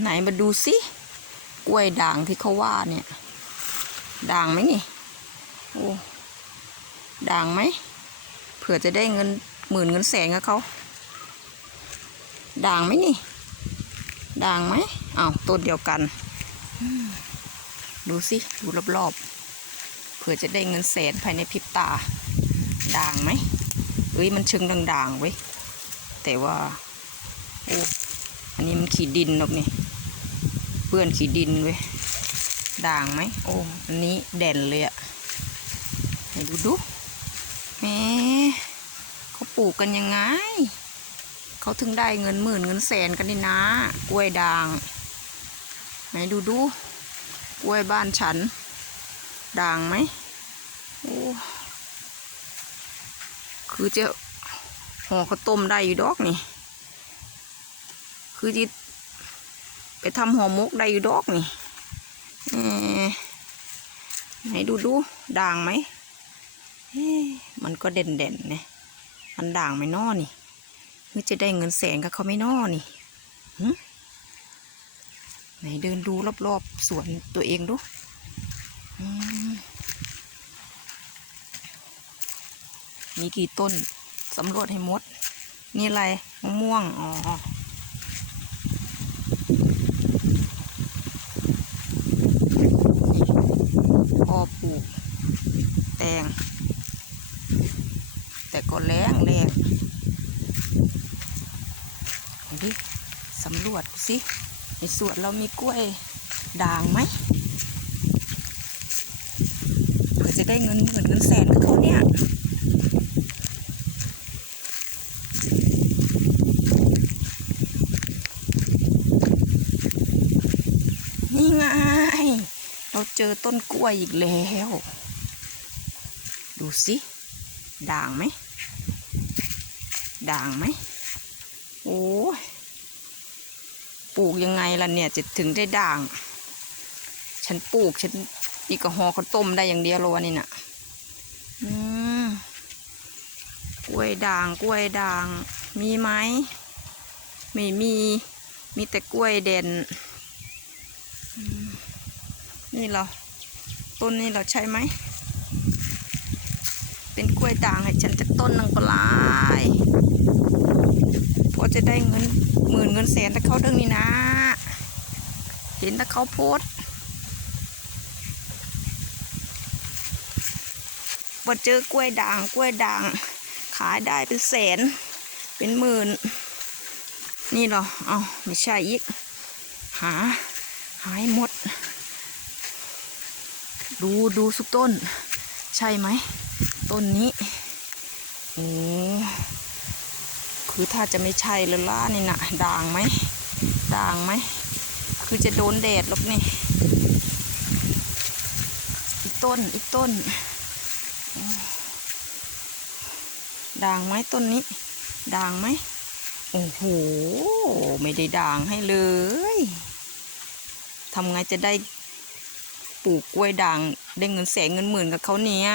ไหนมาดูสิกล้วยด่างที่เขาว่าเนี่ย ด่างไหมนี่โอ้ด่างไหมเผื่อจะได้เงินหมื่นเงินแสนกับเขา ด่างไหมนี่ ด่างไหมอ้าวต้นเดียวกัน ดูสิดูรอบๆเผื่อจะได้เงินแสนภายในพริบตา ด่างไหมเอ้ยมันเชิงด่างๆเว้ยแต่ว่าโอ้อันนี้มันขีดดินหรอกนี่ ปื้อนขี้ดินเว้ยด่างไหมโอ้อันนี้เด่นเลยอะไหนดูดูแหมเขาปลูกกันยังไง เขาถึงได้เงินหมื่นเงินแสนกันนี่นะ กล้วยด่างไหนดูดูกล้วยบ้านฉัน ด่างไหมโอ้คือจะห่อข้าวต้มได้อยู่ดอกนี่ คือจะ ไปทำห่อหมกได้อยู่ดอกนี่ไหนดูดูด่างไหมมันก็เด่นเด่นเนี่ยมันด่างไหมนอนี่เมื่อจะได้เงินแสนกับเขาไม่นอนี่ไหนเดินดูรอบๆสวนตัวเองดูมีกี่ต้นสำรวจให้หมด นี่อะไรมะม่วง อ๋อปลูก แตง แต่ก็แรงแรงเอาดิสำรวจสิในสวนเรามีกล้วยด่างไหมเผื่อจะได้เงินหมื่นเงินแสนกับเขาเนี่ยนี่ไง เราเจอต้นกล้วยอีกแล้ว ดูสิด่างไหม ด่างไหม โอ้ปลูกยังไงล่ะเนี่ยจะถึงได้ด่าง ฉันปลูกฉันนี่ก็ห่อข้าต้มได้อย่างเดียวเลยวะนี่น่ะอืมกล้วยด่างกล้วยด่าง มีไหมไม่มี มีแต่กล้วยเด่น นี่เหรอต้นนี้เราใช่ไหม เป็นกล้วยด่างให้ฉันจากต้นนึ่งก็ลายพอจะได้เงินหมื่นเงินแสนแต่เขาเรื่องนี้นะ เห็นแต่เขาโพสพอเจอกล้วยด่างกล้วยด่าง ขายได้เป็นแสน เป็นหมื่น นี่เหรอเอาไม่ใช่อีก หา หายหมด ดูดูสุกต้น ใช่ไหม ต้นนี้โอ้คือถ้าจะไม่ใช่เลยล่ะนี่นะด่างไหมด่างไหม คือจะโดนแดดหรอกนี่ อีกต้นอีกต้น ด่างไหมต้นนี้ ด่างไหม โอ้โห ไม่ได้ด่างให้เลยทำไงจะได้ปลูกกล้วยด่างได้เงินแสนเงินหมื่นกับเขาเนี่ย